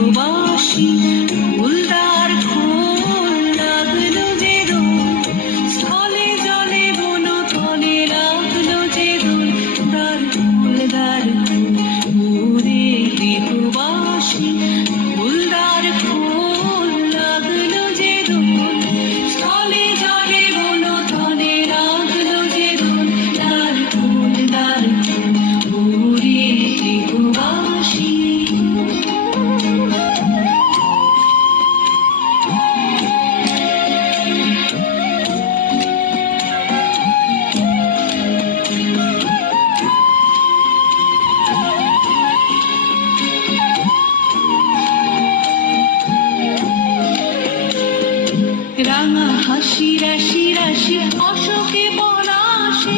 গৃহবাসী ফুলদার ফুল লাগলো যে দোল, স্থলে জলে বন তলে লাগলো যে দোল, দ্বার ফুল দ্বার ফুল ওরে গৃহবাসী ফুলদার ফুল লাগলো যে দোল, স্থলে জলে বন তলে লাগলো যে দোল, দ্বার ফুল ওরে গৃহবাসী। রাঙা হাসি রাশি রাশি অশোকে পলাশে,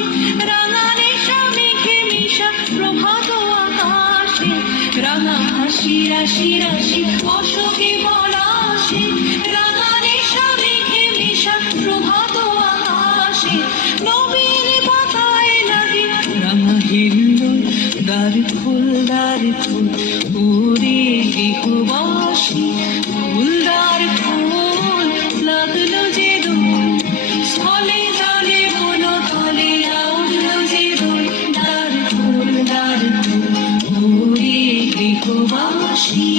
রাঙা নেশা মেঘে মিশা প্রভাত আকাশে, রাঙা হাসি রাশি রাশি অশোকে পলাশে, রাঙা নেশা মেঘে মিশা প্রভাত আকাশে, নবীন পাতায় লাগে রাঙা হিল্লোল, দ্বার ফুল ওরে গৃহবাসী ফুলদার ফুল লাগলো যে দোল, স্থলে জলে বন তলে লাগলো যে দোল, দ্বার ফুল ওরে গৃহবাসী।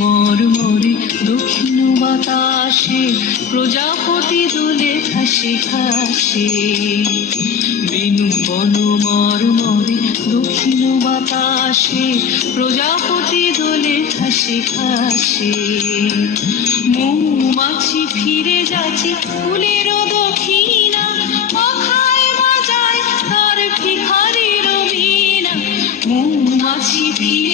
মরমরে দক্ষিণ বাতাসে প্রজাপতি দোলে ঘাসে ঘাসে, বেনু বন মরমরে দক্ষিণ বাতাসে প্রজাপতি দোলে ঘাসে ঘাসে, মৌমাছি ফিরে যাচ্ছে ফুলের দক্ষিণা, পাখায় বাজায় তার ভিখারির বীণা, মৌমাছি ফিরে